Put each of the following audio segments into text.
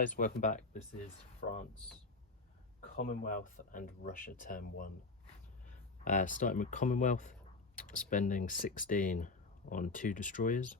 guys, welcome back. This is France, Commonwealth and Russia Term 1. Starting with Commonwealth, spending 16 on 2 destroyers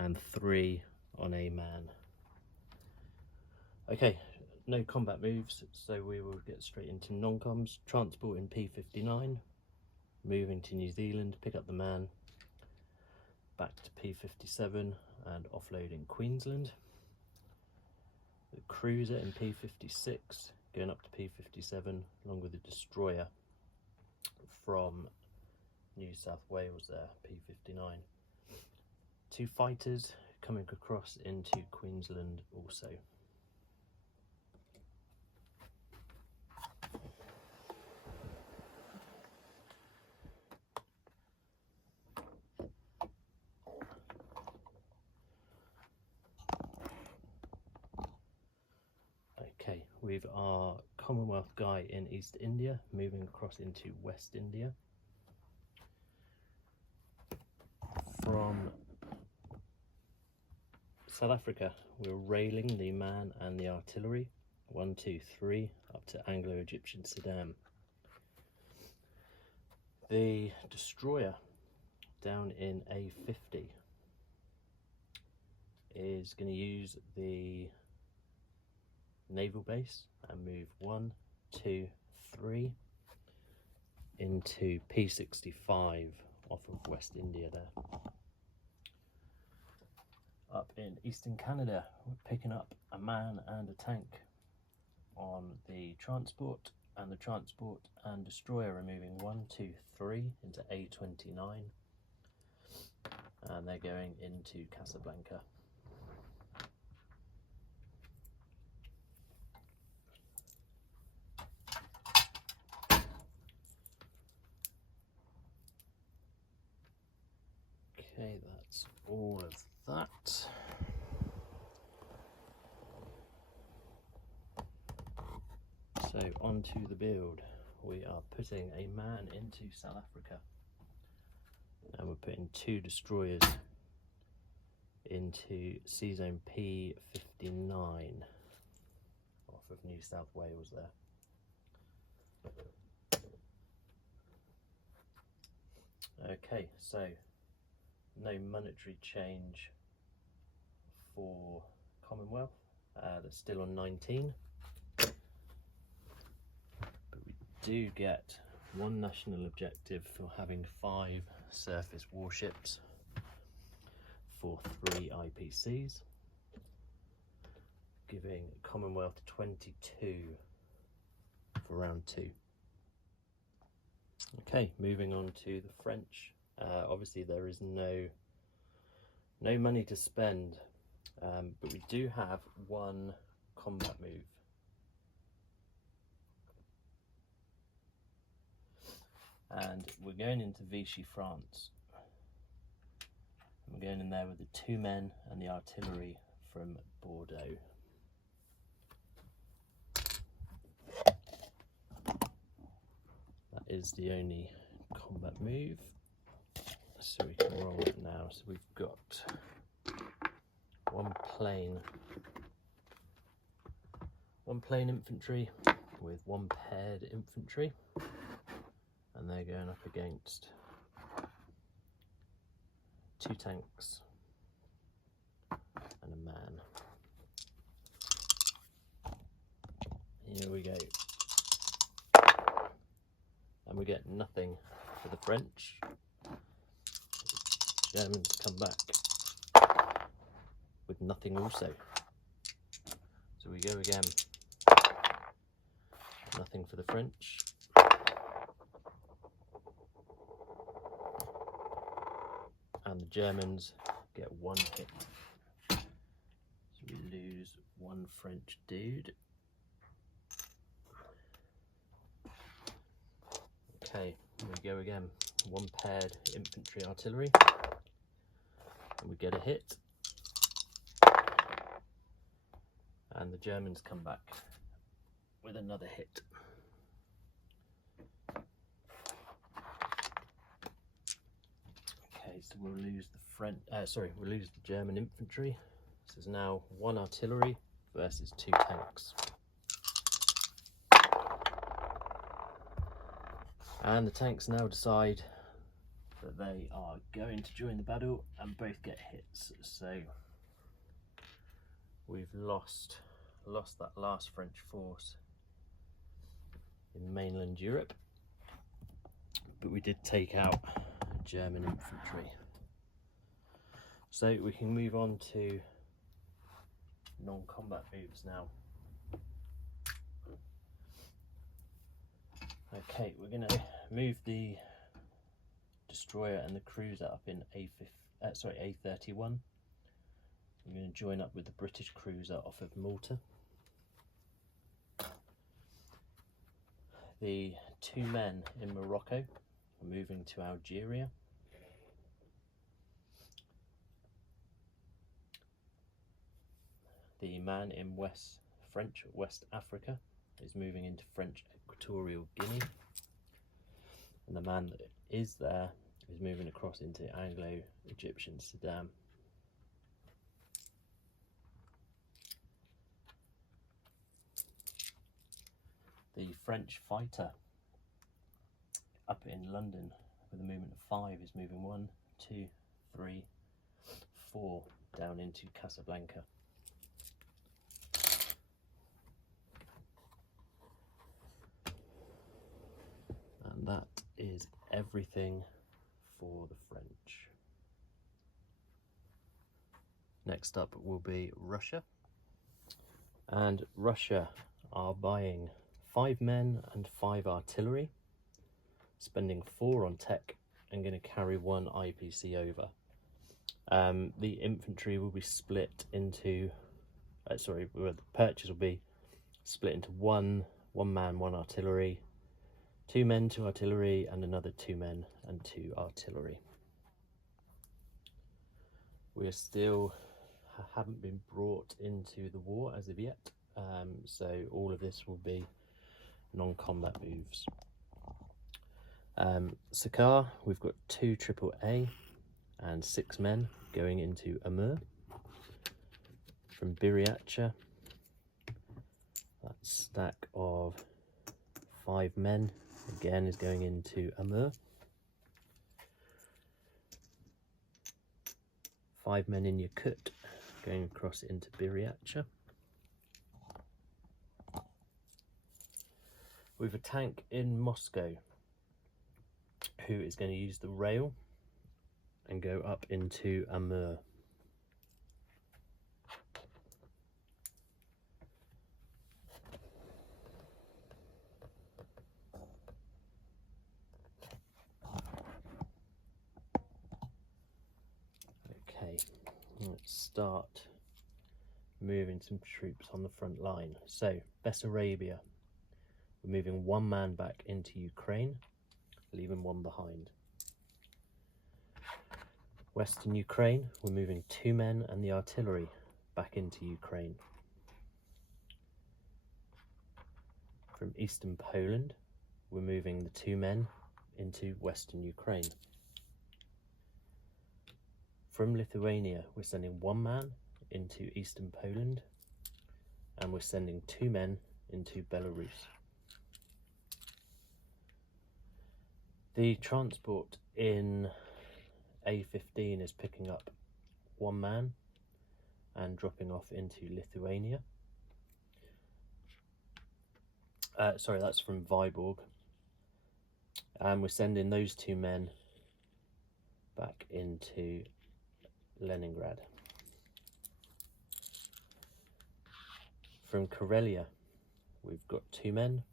and 3 on a man. Okay, no combat moves, so we will get straight into non-coms. Transporting P59, moving to New Zealand, pick up the man, back to P57 and offloading Queensland. The cruiser in P56 going up to P57 along with the destroyer from New South Wales there, P59. 2 fighters coming across into Queensland also. Okay, we've our Commonwealth guy in East India moving across into West India. From South Africa, we're railing the man and the artillery, 1, 2, 3, up to Anglo-Egyptian Sudan. The destroyer down in A50 is going to use the naval base and move 1, 2, 3 into P65 off of West India there. Up in Eastern Canada, we're picking up a man and a tank on the transport, and the transport and destroyer are moving 1, 2, 3 into A29, and they're going into Casablanca. Okay, that's all of that. So onto the build. We are putting a man into South Africa, and we're putting 2 destroyers into Sea Zone P59 off of New South Wales there. Okay, so no monetary change for Commonwealth. They're still on 19. But we do get 1 national objective for having 5 surface warships for 3 IPCs, giving Commonwealth 22 for round 2. Okay, moving on to the French. Obviously there is no money to spend, but we do have 1 combat move. And we're going into Vichy, France. We're going in there with the 2 men and the artillery from Bordeaux. That is the only combat move. So we can roll it now. So we've got 1 plain infantry with 1 paired infantry, and they're going up against 2 tanks and a man. Here we go. And we get nothing for the French. Germans come back with nothing also. So we go again. Nothing for the French. And the Germans get 1 hit. So we lose 1 French dude. Okay, here we go again. 1 paired infantry artillery. And we get a hit. And the Germans come back with another hit. Okay, so we'll lose the we'll lose the German infantry. This is now 1 artillery versus 2 tanks. And the tanks now decide that they are going to join the battle and both get hits. So we've lost that last French force in mainland Europe, but we did take out German infantry. So we can move on to non-combat moves now. Okay, we're going to move the destroyer and the cruiser up in A31. We're going to join up with the British cruiser off of Malta. The 2 men in Morocco are moving to Algeria. The man in French West Africa is moving into French Equatorial Guinea. And the man that is there is moving across into Anglo-Egyptian Sudan. The French fighter up in London with a movement of 5 is moving 1, 2, 3, 4 down into Casablanca. And that is everything for the French. Next up will be Russia. And Russia are buying 5 men and 5 artillery, spending 4 on tech, and going to carry 1 IPC over. The infantry will be split into, the purchase will be split into 1 man, 1 artillery, 2 men, 2 artillery, and another 2 men and 2 artillery. We are still haven't been brought into the war as of yet, so all of this will be non-combat moves. Sakar, we've got 2 AAA and 6 men going into Amur. From Biriacha, that stack of 5 men again is going into Amur. 5 men in Yakut going across into Biriacha. We've a tank in Moscow who is going to use the rail and go up into Amur. Okay, let's start moving some troops on the front line. So, Bessarabia, we're moving 1 man back into Ukraine, leaving 1 behind. Western Ukraine, we're moving 2 men and the artillery back into Ukraine. From Eastern Poland, we're moving the 2 men into Western Ukraine. From Lithuania, we're sending 1 man into Eastern Poland, and we're sending 2 men into Belarus. The transport in A15 is picking up 1 man and dropping off into Lithuania. Sorry, that's from Vyborg. And we're sending those 2 men back into Leningrad. From Karelia, we've got 2 men,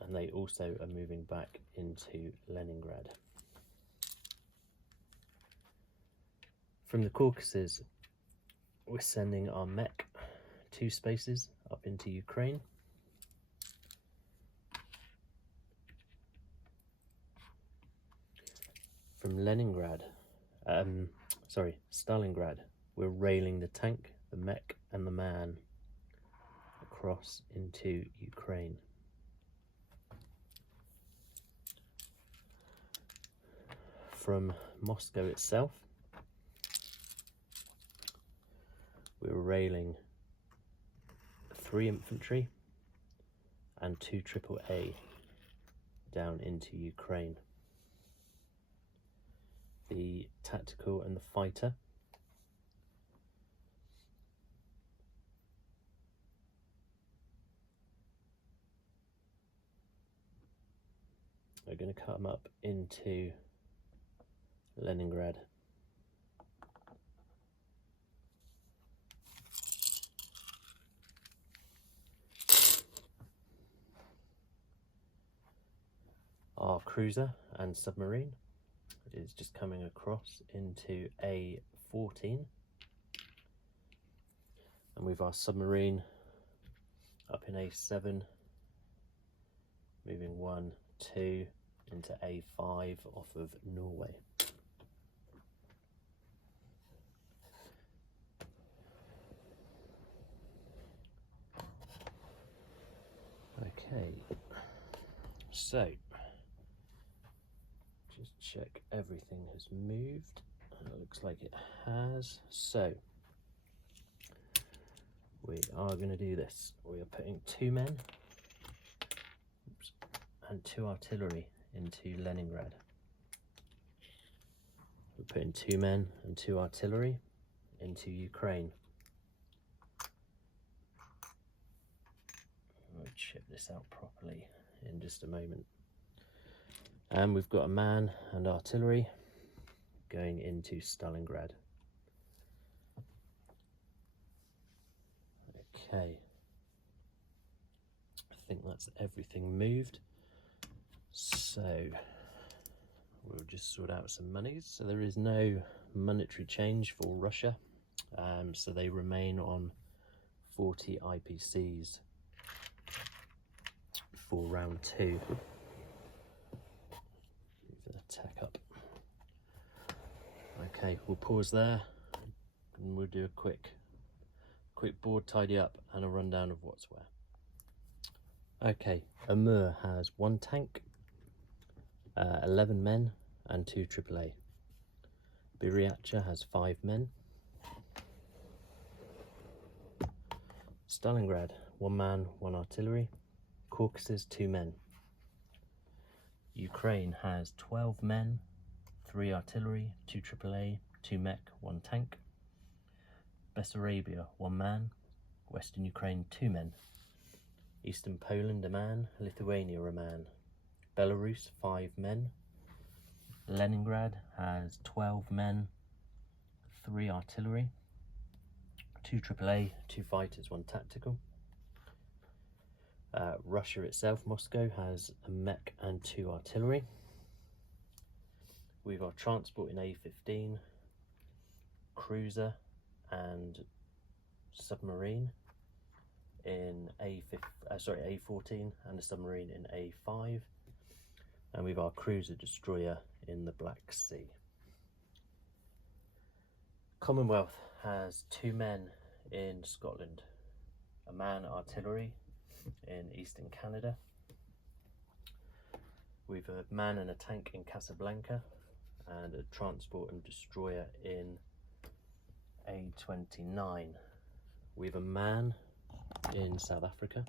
and they also are moving back into Leningrad. From the Caucasus, we're sending our mech 2 spaces up into Ukraine. From Stalingrad, we're railing the tank, the mech, and the man across into Ukraine. From Moscow itself, we're railing 3 infantry and 2 AAA down into Ukraine. The tactical and the fighter are going to come up into Leningrad. Our cruiser and submarine is just coming across into A14, and we've our submarine up in A7, moving 1, 2 into A5 off of Norway. Okay, so just check everything has moved. It looks like it has. So we are going to do this. We are putting 2 men and 2 artillery into Leningrad. We're putting 2 men and 2 artillery into Ukraine. We'll chip this out properly in just a moment. And we've got a man and artillery going into Stalingrad. Okay, I think that's everything moved. So we'll just sort out some monies. So there is no monetary change for Russia. So they remain on 40 IPCs for round 2. Move the tech up. Okay, we'll pause there and we'll do a quick board tidy up and a rundown of what's where. Okay, Amur has 1 tank, 11 men and 2 AAA. Biriacha has 5 men. Stalingrad, 1 man, 1 artillery. Caucasus, 2 men. Ukraine has 12 men, 3 artillery, 2 AAA, 2 mech, 1 tank. Bessarabia, 1 man. Western Ukraine, 2 men. Eastern Poland, a man. Lithuania, a man. Belarus, 5 men. Leningrad has 12 men, 3 artillery, 2 AAA, 2 fighters, 1 tactical. Russia itself, Moscow, has a mech and 2 artillery. We've our transport in A15, cruiser and submarine in A14, and a submarine in A5, and we've our cruiser destroyer in the Black Sea. Commonwealth has 2 men in Scotland, a man artillery in Eastern Canada. We've a man and a tank in Casablanca, and a transport and destroyer in A29. We've a man in South Africa.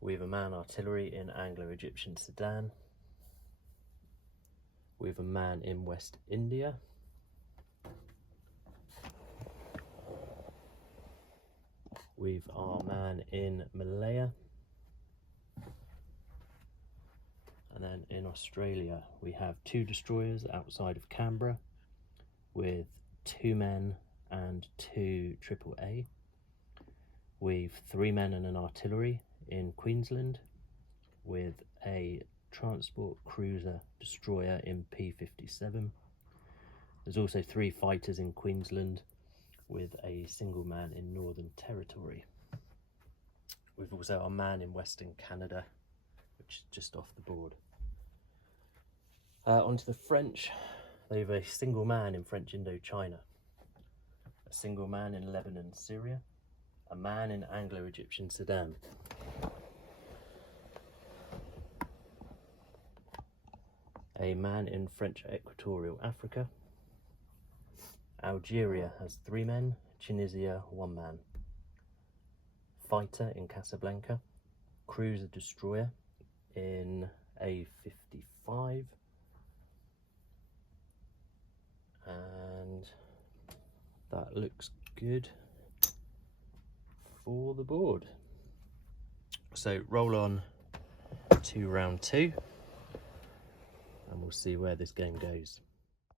We have a man artillery in Anglo-Egyptian Sudan. We have a man in West India. We've our man in Malaya. And then in Australia, we have 2 destroyers outside of Canberra with 2 men and 2 AAA. We've 3 men and an artillery in Queensland with a transport cruiser destroyer in P57. There's also 3 fighters in Queensland with a single man in Northern Territory. We've also our man in Western Canada, which is just off the board. Onto the French, they have a single man in French Indochina, a single man in Lebanon, Syria, a man in Anglo-Egyptian Sudan. A man in French Equatorial Africa. Algeria has 3 men, Tunisia 1 man. fighter in Casablanca, cruiser destroyer in A55, and that looks good for the board. So roll on to round 2 and we'll see where this game goes.